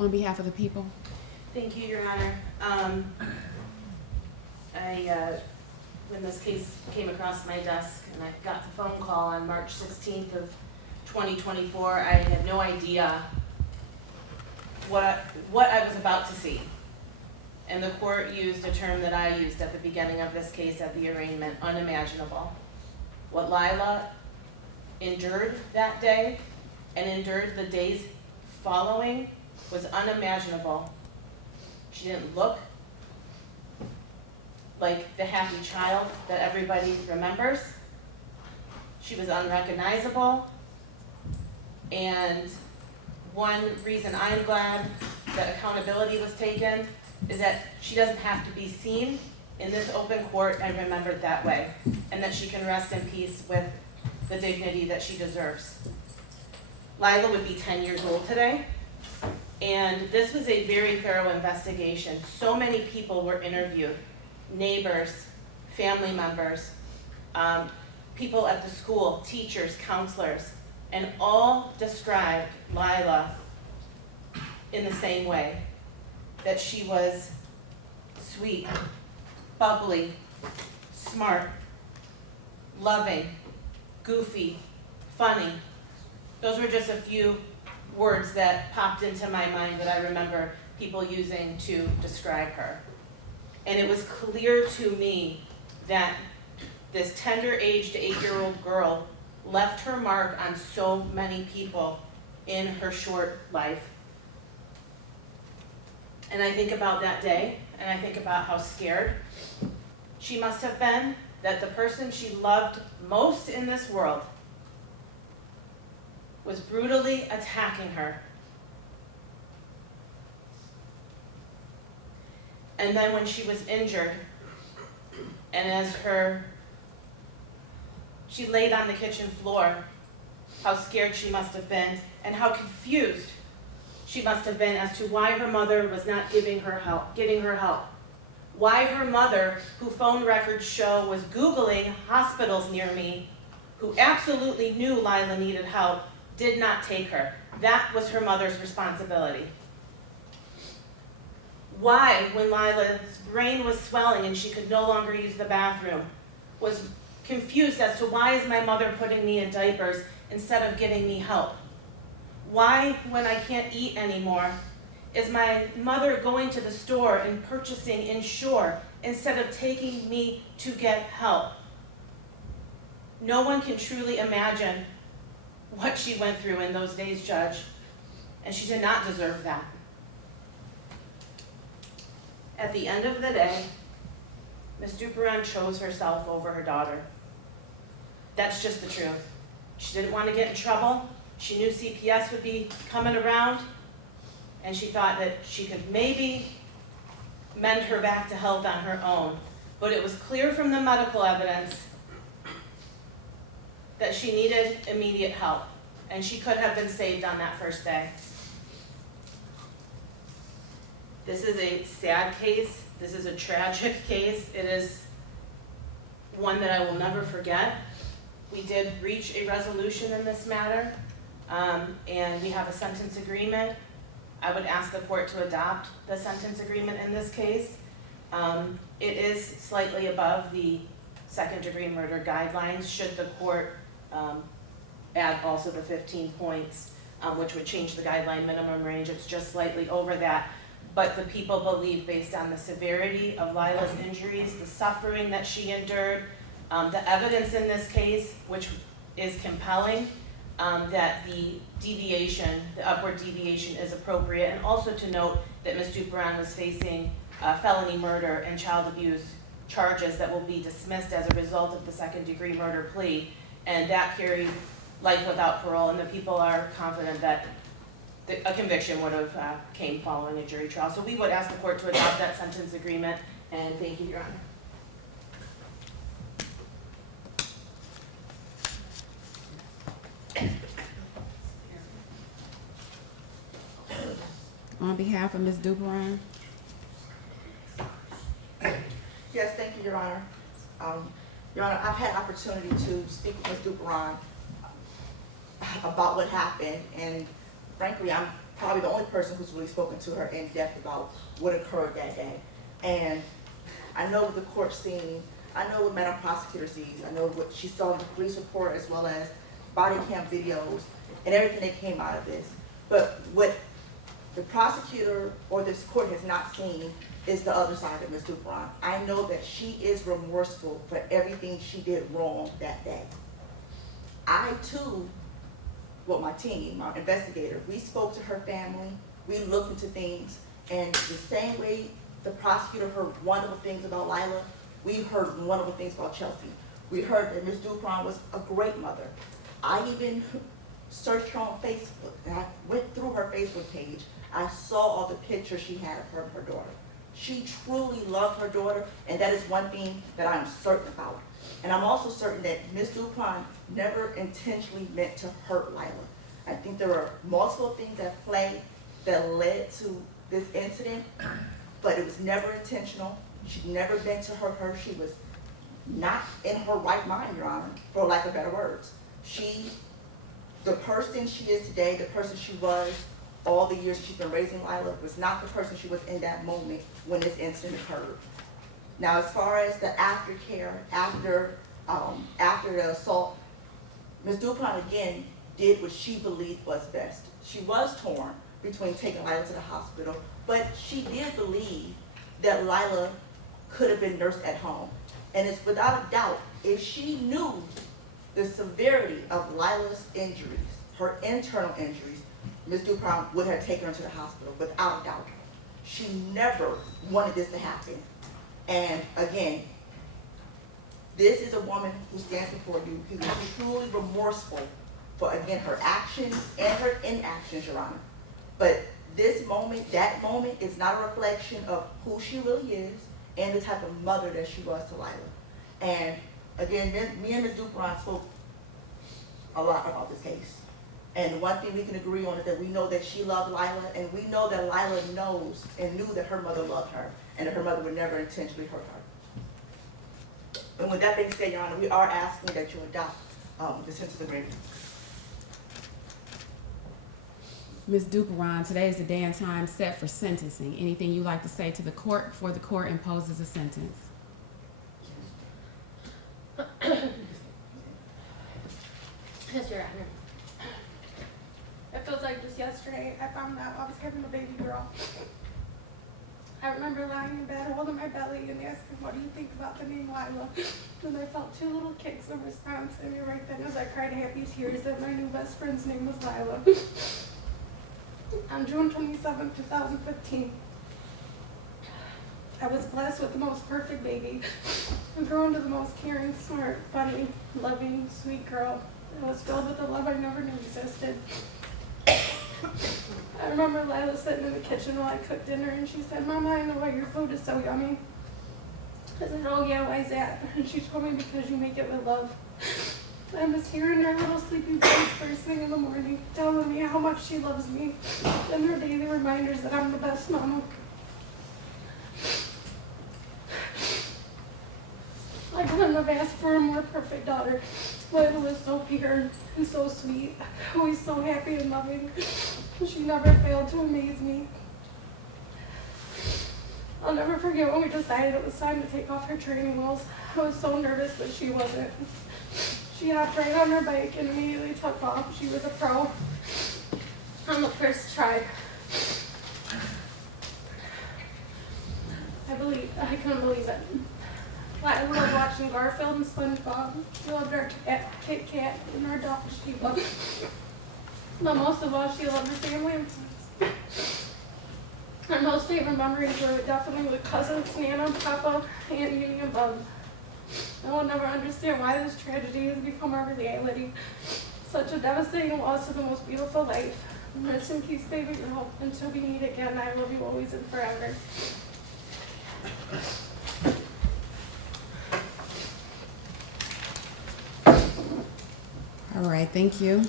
On behalf of the people. Thank you, Your Honor. When this case came across my desk and I got the phone call on March 16th of 2024, I had no idea what I was about to see. And the court used a term that I used at the beginning of this case at the arraignment, unimaginable. What Lyla endured that day and endured the days following was unimaginable. She didn't look like the happy child that everybody remembers. She was unrecognizable. And one reason I'm glad that accountability was taken is that she doesn't have to be seen in this open court and remembered that way, and that she can rest in peace with the dignity that she deserves. Lyla would be 10 years old today, and this was a very thorough investigation. So many people were interviewed, neighbors, family members, people at the school, teachers, counselors, and all described Lyla in the same way, that she was sweet, bubbly, smart, loving, goofy, funny. Those were just a few words that popped into my mind that I remember people using to describe her. And it was clear to me that this tender-aged 8-year-old girl left her mark on so many people in her short life. And I think about that day, and I think about how scared she must have been that the person she loved most in this world was brutally attacking her. And then when she was injured, and as she laid on the kitchen floor, how scared she must have been, and how confused she must have been as to why her mother was not getting her help. Why her mother, who phone records show was Googling hospitals near me, who absolutely knew Lyla needed help, did not take her. That was her mother's responsibility. Why, when Lyla's brain was swelling and she could no longer use the bathroom, was confused as to why is my mother putting me in diapers instead of giving me help? Why, when I can't eat anymore, is my mother going to the store and purchasing Ensure instead of taking me to get help? No one can truly imagine what she went through in those days, Judge, and she did not deserve that. At the end of the day, Ms. Duperon chose herself over her daughter. That's just the truth. She didn't want to get in trouble. She knew CPS would be coming around, and she thought that she could maybe mend her back to health on her own. But it was clear from the medical evidence that she needed immediate help, and she could have been saved on that first day. This is a sad case. This is a tragic case. It is one that I will never forget. We did reach a resolution in this matter, and we have a sentence agreement. I would ask the court to adopt the sentence agreement in this case. It is slightly above the second-degree murder guidelines, should the court add also the 15 points, which would change the guideline minimum range. It's just slightly over that. But the people believe, based on the severity of Lyla's injuries, the suffering that she endured, the evidence in this case, which is compelling, that the upward deviation is appropriate, and also to note that Ms. Duperon was facing felony murder and child abuse charges that will be dismissed as a result of the second-degree murder plea, and that carried life without parole, and the people are confident that a conviction would have came following a jury trial. So we would ask the court to adopt that sentence agreement, and thank you, Your Honor. On behalf of Ms. Duperon. Yes, thank you, Your Honor. Your Honor, I've had opportunity to speak with Ms. Duperon about what happened, and frankly, I'm probably the only person who's really spoken to her in depth about what occurred that day. And I know what the court seen, I know what Madam Prosecutor sees, I know what she saw in the police report as well as body cam videos and everything that came out of this. But what the prosecutor or this court has not seen is the other side of Ms. Duperon. I know that she is remorseful for everything she did wrong that day. I too, well, my team, my investigator, we spoke to her family, we looked into things, and the same way the prosecutor heard wonderful things about Lyla, we heard wonderful things about Chelsea. We heard that Ms. Duperon was a great mother. I even searched her on Facebook, and I went through her Facebook page. I saw all the pictures she had of her and her daughter. She truly loved her daughter, and that is one thing that I'm certain about. And I'm also certain that Ms. Duperon never intentionally meant to hurt Lyla. I think there are multiple things at play that led to this incident, but it was never intentional. She never meant to hurt her. She was not in her right mind, Your Honor, for lack of better words. The person she is today, the person she was all the years she's been raising Lyla, was not the person she was in that moment when this incident occurred. Now, as far as the aftercare, after the assault, Ms. Duperon again did what she believed was best. She was torn between taking Lyla to the hospital, but she did believe that Lyla could have been nursed at home. And it's without a doubt, if she knew the severity of Lyla's injuries, her internal injuries, Ms. Duperon would have taken her to the hospital, without a doubt. She never wanted this to happen. And again, this is a woman who stands before you who is truly remorseful for, again, her actions and her inactions, Your Honor. But this moment, that moment, is not a reflection of who she really is and the type of mother that she was to Lyla. And again, me and Ms. Duperon spoke a lot about this case. And one thing we can agree on is that we know that she loved Lyla, and we know that Lyla knows and knew that her mother loved her, and that her mother would never intentionally hurt her. And with that being said, Your Honor, we are asking that you adopt the sentence agreement. Ms. Duperon, today is the day and time set for sentencing. Anything you'd like to say to the court before the court imposes a sentence? Yes, Your Honor. It feels like just yesterday I found out I was having a baby girl. I remember lying in bed holding my belly and asking, what do you think about the name Lyla? And I felt two little kicks in response, and right then as I cried happy tears that my new best friend's name was Lyla. On June 27, 2015, I was blessed with the most perfect baby. I grew into the most caring, smart, funny, loving, sweet girl. I was filled with a love I never knew existed. I remember Lyla sitting in the kitchen while I cooked dinner, and she said, Mama, I know why your food is so yummy. I said, oh yeah, why is that? And she told me, because you make it with love. I was hearing her little sleepy voice first thing in the morning, telling me how much she loves me, and her daily reminders that I'm the best mama. I couldn't have asked for a more perfect daughter. Lyla was so pure and so sweet, always so happy and loving. She never failed to amaze me. I'll never forget when we decided it was time to take off her training wheels. I was so nervous, but she wasn't. She hopped right on her bike and immediately took off. She was a pro on the first try. I couldn't believe it. I loved watching Garfield and SpongeBob. She loved our Kit Kat and our dog Sheba. But most of all, she loved her family and friends. Her most favorite memories were definitely with cousins, Nana, Papa, Aunt Uni, and Bub. I will never understand why this tragedy has become our reality. Such a devastating loss to the most beautiful life. Rest in peace, baby girl. Until we meet again, I love you always and forever. All right, thank you.